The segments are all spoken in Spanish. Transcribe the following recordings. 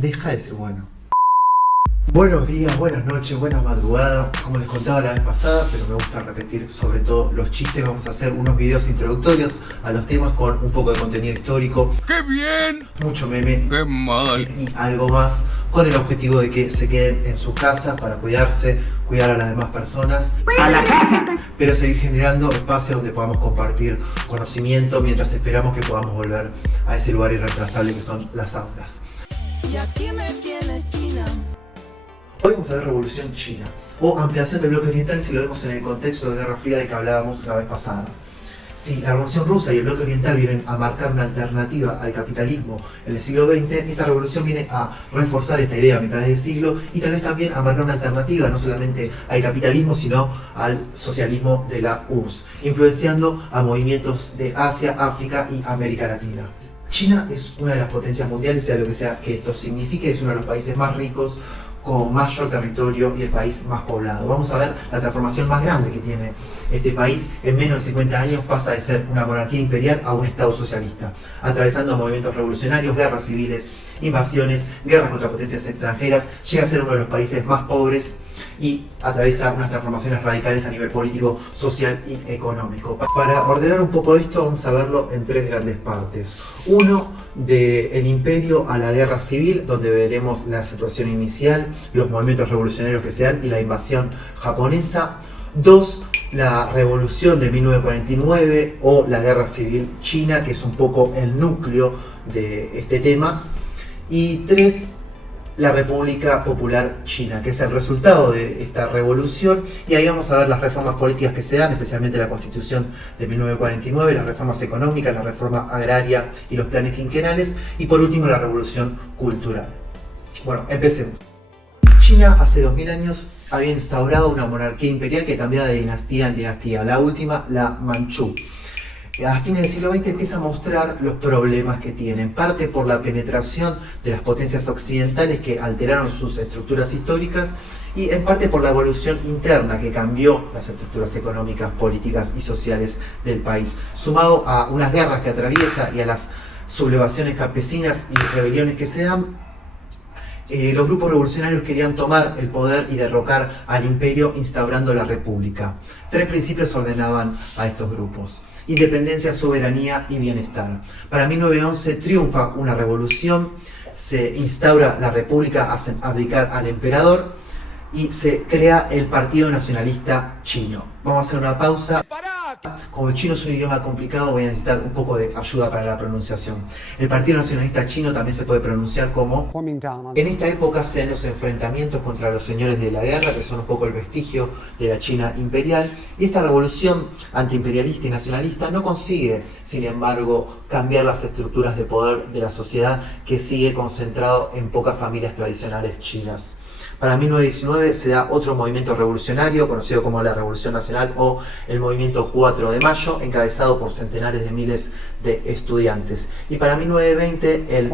Deja de ser bueno. Buenos días, buenas noches, buenas madrugadas, como les contaba la vez pasada, pero me gusta repetir sobre todo los chistes. Vamos a hacer unos videos introductorios a los temas con un poco de contenido histórico. ¡Qué bien! Mucho meme. ¡Qué mal! Y algo más, con el objetivo de que se queden en sus casas para cuidarse, cuidar a las demás personas. ¡A la casa! Pero seguir generando espacios donde podamos compartir conocimiento mientras esperamos que podamos volver a ese lugar irreemplazable que son las aulas. Y aquí me tienes, China. Hoy vamos a ver Revolución China, o ampliación del bloque oriental si lo vemos en el contexto de Guerra Fría de que hablábamos la vez pasada. Si la Revolución Rusa y el bloque oriental vienen a marcar una alternativa al capitalismo en el siglo XX, esta revolución viene a reforzar esta idea a mitad del siglo y tal vez también a marcar una alternativa no solamente al capitalismo sino al socialismo de la URSS, influenciando a movimientos de Asia, África y América Latina. China es una de las potencias mundiales, sea lo que sea que esto signifique, es uno de los países más ricos, con mayor territorio y el país más poblado. Vamos a ver la transformación más grande que tiene este país. En menos de 50 años pasa de ser una monarquía imperial a un estado socialista, atravesando movimientos revolucionarios, guerras civiles, invasiones, guerras contra potencias extranjeras, llega a ser uno de los países más pobres y atraviesa unas transformaciones radicales a nivel político, social y económico. Para ordenar un poco esto vamos a verlo en tres grandes partes. Uno, del imperio a la guerra civil, donde veremos la situación inicial, los movimientos revolucionarios que se dan y la invasión japonesa. Dos, la revolución de 1949 o la guerra civil china, que es un poco el núcleo de este tema. Y tres, la República Popular China, que es el resultado de esta revolución, y ahí vamos a ver las reformas políticas que se dan, especialmente la Constitución de 1949, las reformas económicas, la reforma agraria y los planes quinquenales, y por último la revolución cultural. Bueno, empecemos. China hace 2000 años había instaurado una monarquía imperial que cambiaba de dinastía en dinastía, la última, la Manchú. A fines del siglo XX empieza a mostrar los problemas que tiene, en parte por la penetración de las potencias occidentales que alteraron sus estructuras históricas y en parte por la evolución interna que cambió las estructuras económicas, políticas y sociales del país, sumado a unas guerras que atraviesa y a las sublevaciones campesinas y rebeliones que se dan. Los grupos revolucionarios querían tomar el poder y derrocar al imperio instaurando la república. Tres principios ordenaban a estos grupos: independencia, soberanía y bienestar. Para 1911 triunfa una revolución, se instaura la república, hacen abdicar al emperador y se crea el Partido Nacionalista Chino. Vamos a hacer una pausa. Como el chino es un idioma complicado, voy a necesitar un poco de ayuda para la pronunciación. El Partido Nacionalista Chino también se puede pronunciar como... En esta época se dan los enfrentamientos contra los señores de la guerra, que son un poco el vestigio de la China imperial, y esta revolución antiimperialista y nacionalista no consigue, sin embargo, cambiar las estructuras de poder de la sociedad, que sigue concentrado en pocas familias tradicionales chinas. Para 1919 se da otro movimiento revolucionario conocido como la Revolución Nacional o el Movimiento 4 de Mayo, encabezado por centenares de miles de estudiantes. Y para 1920 él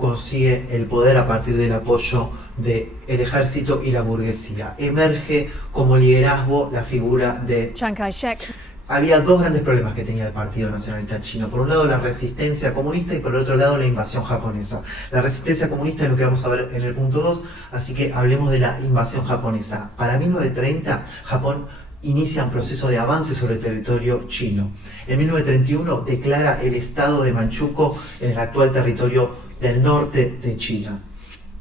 consigue el poder a partir del apoyo del ejército y la burguesía. Emerge como liderazgo la figura de Chiang Kai-shek. Había dos grandes problemas que tenía el Partido Nacionalista Chino. Por un lado la resistencia comunista y por el otro lado la invasión japonesa. La resistencia comunista es lo que vamos a ver en el punto 2, así que hablemos de la invasión japonesa. Para 1930 Japón inicia un proceso de avance sobre el territorio chino. En 1931 declara el estado de Manchukuo en el actual territorio del norte de China.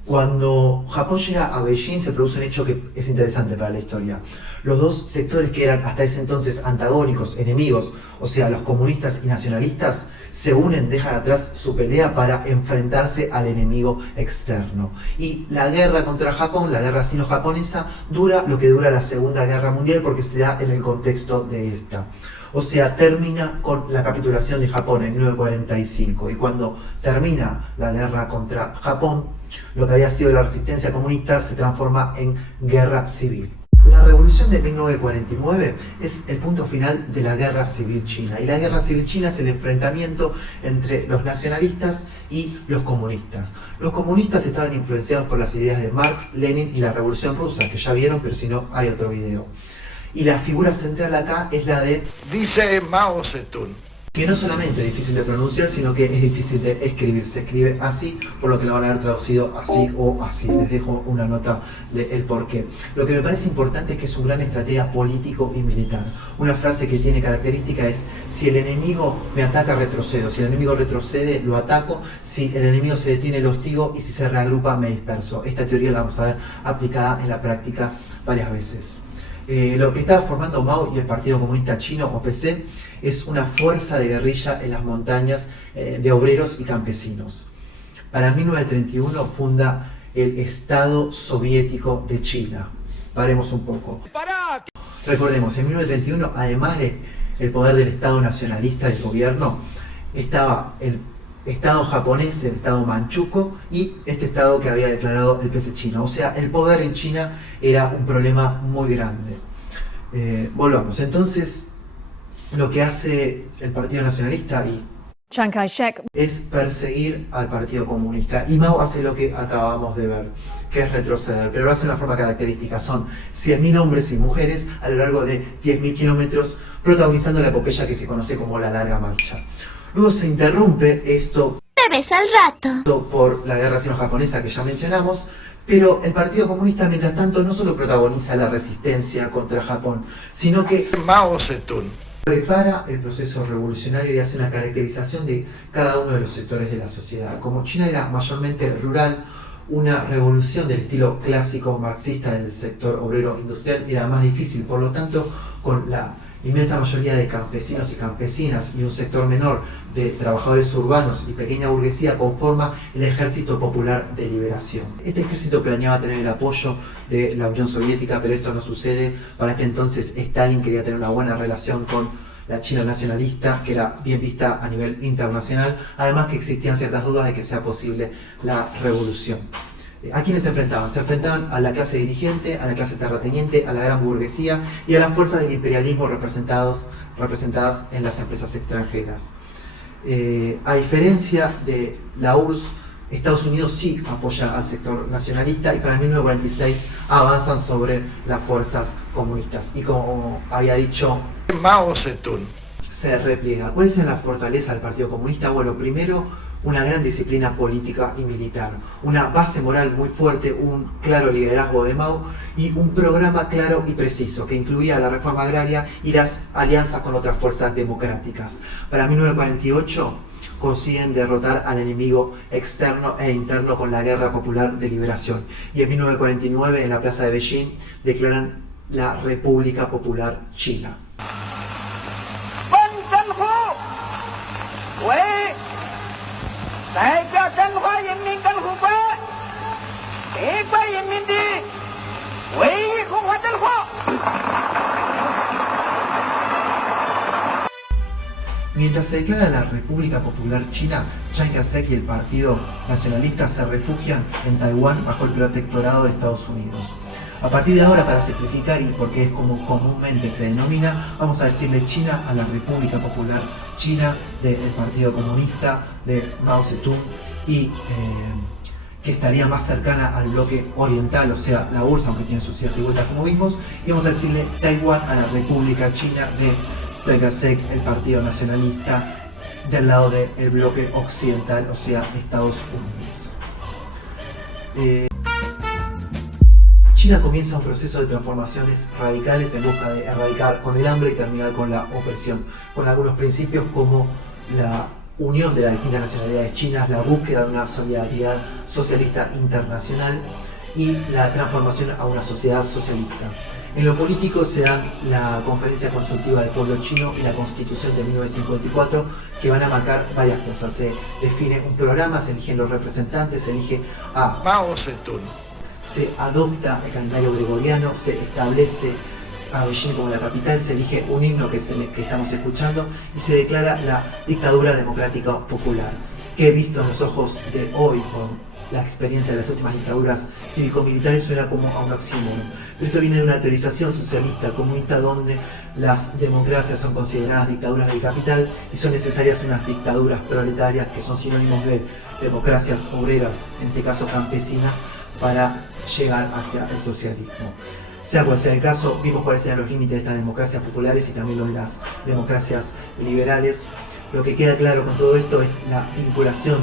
Cuando Japón llega a Beijing se produce un hecho que es interesante para la historia. Los dos sectores que eran hasta ese entonces antagónicos, enemigos, o sea, los comunistas y nacionalistas, se unen, dejan atrás su pelea para enfrentarse al enemigo externo. Y la guerra contra Japón, la guerra sino-japonesa, dura lo que dura la Segunda Guerra Mundial porque se da en el contexto de esta. O sea, termina con la capitulación de Japón en 1945. Y cuando termina la guerra contra Japón, lo que había sido la resistencia comunista se transforma en guerra civil. La revolución de 1949 es el punto final de la guerra civil china. Y la guerra civil china es el enfrentamiento entre los nacionalistas y los comunistas. Los comunistas estaban influenciados por las ideas de Marx, Lenin y la Revolución Rusa, que ya vieron, pero si no hay otro video. Y la figura central acá es la de... Dice Mao Zedong, que no solamente es difícil de pronunciar, sino que es difícil de escribir. Se escribe así, por lo que lo van a haber traducido así o así. Les dejo una nota del porqué. Lo que me parece importante es que es un gran estratega político y militar. Una frase que tiene característica es: si el enemigo me ataca, retrocedo. Si el enemigo retrocede, lo ataco. Si el enemigo se detiene, lo hostigo. Y si se reagrupa, me disperso. Esta teoría la vamos a ver aplicada en la práctica varias veces. Lo que estaba formando Mao y el Partido Comunista Chino, o PC, es una fuerza de guerrilla en las montañas de obreros y campesinos. Para 1931 funda el Estado Soviético de China. Paremos un poco. Recordemos, en 1931, además del poder del Estado nacionalista del gobierno, estaba el Estado japonés, el Estado manchuco, y este Estado que había declarado el PC chino. O sea, el poder en China era un problema muy grande. Volvamos. Entonces, lo que hace el Partido Nacionalista y Chiang Kai-shek es perseguir al Partido Comunista. Y Mao hace lo que acabamos de ver, que es retroceder, pero lo hace de una forma característica. Son 100.000 hombres y mujeres a lo largo de 10.000 kilómetros, protagonizando la epopeya que se conoce como la Larga Marcha. Luego se interrumpe esto Te ves al rato. por la guerra sino-japonesa que ya mencionamos, pero el Partido Comunista, mientras tanto, no solo protagoniza la resistencia contra Japón, sino que Mao Zedong prepara el proceso revolucionario y hace una caracterización de cada uno de los sectores de la sociedad. Como China era mayormente rural, una revolución del estilo clásico marxista del sector obrero industrial era más difícil. Por lo tanto, con la inmensa mayoría de campesinos y campesinas y un sector menor de trabajadores urbanos y pequeña burguesía, conforma el Ejército Popular de Liberación. Este ejército planeaba tener el apoyo de la Unión Soviética, pero esto no sucede. Para este entonces Stalin quería tener una buena relación con la China nacionalista, que era bien vista a nivel internacional, además que existían ciertas dudas de que sea posible la revolución. ¿A quiénes se enfrentaban? Se enfrentaban a la clase dirigente, a la clase terrateniente, a la gran burguesía y a las fuerzas del imperialismo representadas en las empresas extranjeras. A diferencia de la URSS, Estados Unidos sí apoya al sector nacionalista y para 1946 avanzan sobre las fuerzas comunistas. Y como había dicho Mao Zedong se repliega. ¿Cuál es la fortaleza del Partido Comunista? Bueno, primero, una gran disciplina política y militar, una base moral muy fuerte, un claro liderazgo de Mao y un programa claro y preciso que incluía la reforma agraria y las alianzas con otras fuerzas democráticas. Para 1948 consiguen derrotar al enemigo externo e interno con la Guerra Popular de Liberación y en 1949 en la plaza de Beijing declaran la República Popular China. Mientras se declara la República Popular China, Chiang Kai-shek y el Partido Nacionalista se refugian en Taiwán bajo el protectorado de Estados Unidos. A partir de ahora, para simplificar y porque es como comúnmente se denomina, vamos a decirle China a la República Popular China del Partido Comunista de Mao Zedong y que estaría más cercana al bloque oriental, o sea, la URSS, aunque tiene sus idas y vueltas como vimos, y vamos a decirle Taiwán a la República China de Chiang Kai-shek, el Partido Nacionalista, del lado del bloque occidental, o sea, Estados Unidos. China comienza un proceso de transformaciones radicales en busca de erradicar con el hambre y terminar con la opresión, con algunos principios como la unión de las distintas nacionalidades chinas, la búsqueda de una solidaridad socialista internacional y la transformación a una sociedad socialista. En lo político se dan la Conferencia Consultiva del Pueblo Chino y la Constitución de 1954, que van a marcar varias cosas. Se define un programa, se eligen los representantes, se elige a Mao Zedong. Se adopta el calendario gregoriano, se establece a Beijing como la capital, se elige un himno que estamos escuchando y se declara la dictadura democrática popular, que visto en los ojos de hoy con la experiencia de las últimas dictaduras cívico-militares suena como a un oxímoron. Pero esto viene de una teorización socialista, comunista, donde las democracias son consideradas dictaduras del capital y son necesarias unas dictaduras proletarias que son sinónimos de democracias obreras, en este caso campesinas, para llegar hacia el socialismo. Sea cual sea el caso, vimos cuáles eran los límites de estas democracias populares y también los de las democracias liberales. Lo que queda claro con todo esto es la vinculación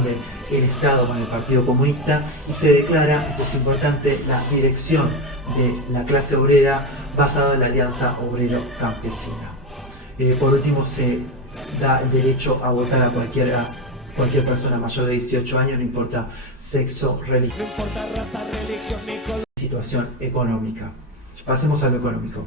del Estado con el Partido Comunista y se declara, esto es importante, la dirección de la clase obrera basada en la Alianza Obrero-Campesina. Por último, se da el derecho a votar a cualquier persona mayor de 18 años, no importa sexo, religión, No importa raza, religión ni color. situación económica. Pasemos a lo económico.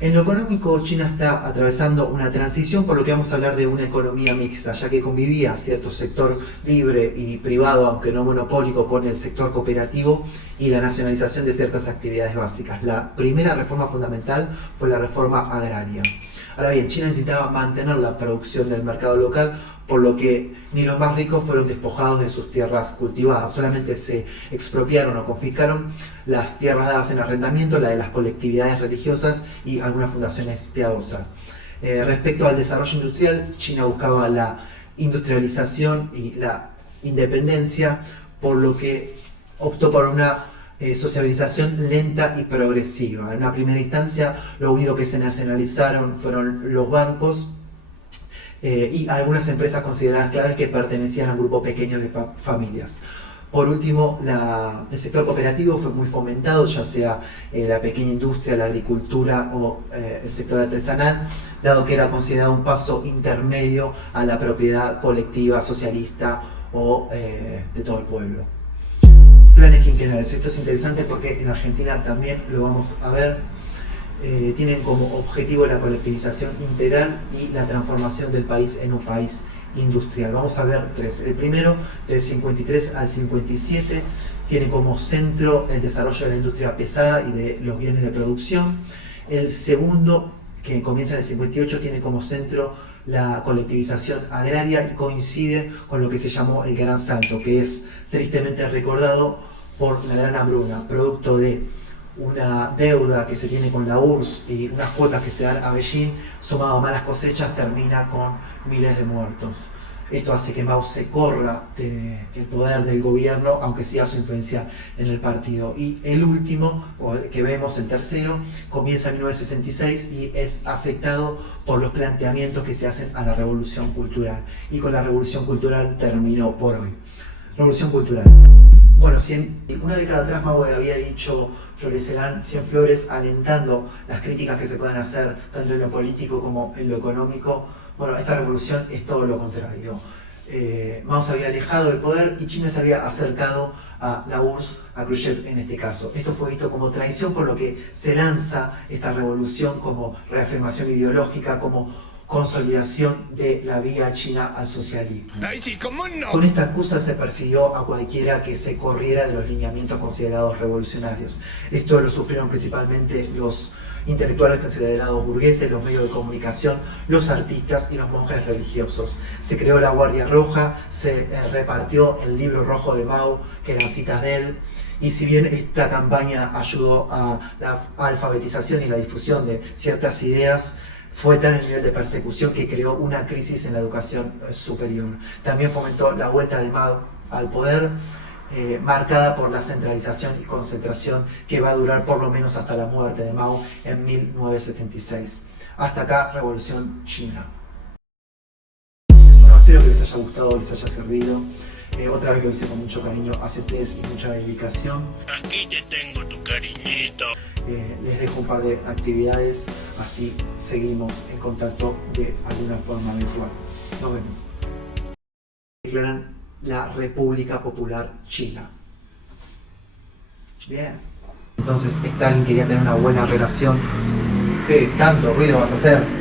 En lo económico, China está atravesando una transición, por lo que vamos a hablar de una economía mixta, ya que convivía cierto sector libre y privado, aunque no monopólico, con el sector cooperativo y la nacionalización de ciertas actividades básicas. La primera reforma fundamental fue la reforma agraria. Ahora bien, China necesitaba mantener la producción del mercado local, por lo que ni los más ricos fueron despojados de sus tierras cultivadas, solamente se expropiaron o confiscaron las tierras dadas en arrendamiento, la de las colectividades religiosas y algunas fundaciones piadosas. Respecto al desarrollo industrial, China buscaba la industrialización y la independencia, por lo que optó por una sociabilización lenta y progresiva. En una primera instancia, lo único que se nacionalizaron fueron los bancos y algunas empresas consideradas claves que pertenecían a un grupo pequeño de familias. Por último, el sector cooperativo fue muy fomentado, ya sea la pequeña industria, la agricultura o el sector artesanal, dado que era considerado un paso intermedio a la propiedad colectiva, socialista o de todo el pueblo. Planes quinquenales. Esto es interesante porque en Argentina también lo vamos a ver. Tienen como objetivo la colectivización integral y la transformación del país en un país industrial. Vamos a ver tres. El primero, del 53 al 57, tiene como centro el desarrollo de la industria pesada y de los bienes de producción. El segundo, que comienza en el 58, tiene como centro la colectivización agraria y coincide con lo que se llamó el Gran Salto, que es tristemente recordado por la Gran Hambruna, producto de una deuda que se tiene con la URSS y unas cuotas que se dan a Beijing, sumado a malas cosechas, termina con miles de muertos. Esto hace que Mao se corra del poder del gobierno, aunque siga su influencia en el partido. Y el último, que vemos, el tercero, comienza en 1966 y es afectado por los planteamientos que se hacen a la Revolución Cultural. Y con la Revolución Cultural terminó por hoy. Revolución Cultural. Bueno, una década atrás Mao había dicho florecerán 100 flores, alentando las críticas que se puedan hacer tanto en lo político como en lo económico. Bueno, esta revolución es todo lo contrario. Mao se había alejado del poder y China se había acercado a la URSS, a Khrushchev en este caso. Esto fue visto como traición, por lo que se lanza esta revolución como reafirmación ideológica, como consolidación de la vía china al socialismo. Ay, sí, ¿cómo no? Con esta excusa se persiguió a cualquiera que se corriera de los lineamientos considerados revolucionarios. Esto lo sufrieron principalmente los intelectuales considerados burgueses, los medios de comunicación, los artistas y los monjes religiosos. Se creó la Guardia Roja, se repartió el libro rojo de Mao, que eran citas de él. Y si bien esta campaña ayudó a la alfabetización y la difusión de ciertas ideas, fue tal el nivel de persecución que creó una crisis en la educación superior. También fomentó la vuelta de Mao al poder, marcada por la centralización y concentración que va a durar por lo menos hasta la muerte de Mao en 1976. Hasta acá, Revolución China. Bueno, espero que les haya gustado, les haya servido. Otra vez lo hice con mucho cariño hacia ustedes y mucha dedicación. Aquí te tengo tu cariñito. Les dejo un par de actividades, así seguimos en contacto de alguna forma virtual. Nos vemos. Declaran la República Popular China. Bien. Entonces Stalin quería tener una buena relación. ¿Qué tanto ruido vas a hacer?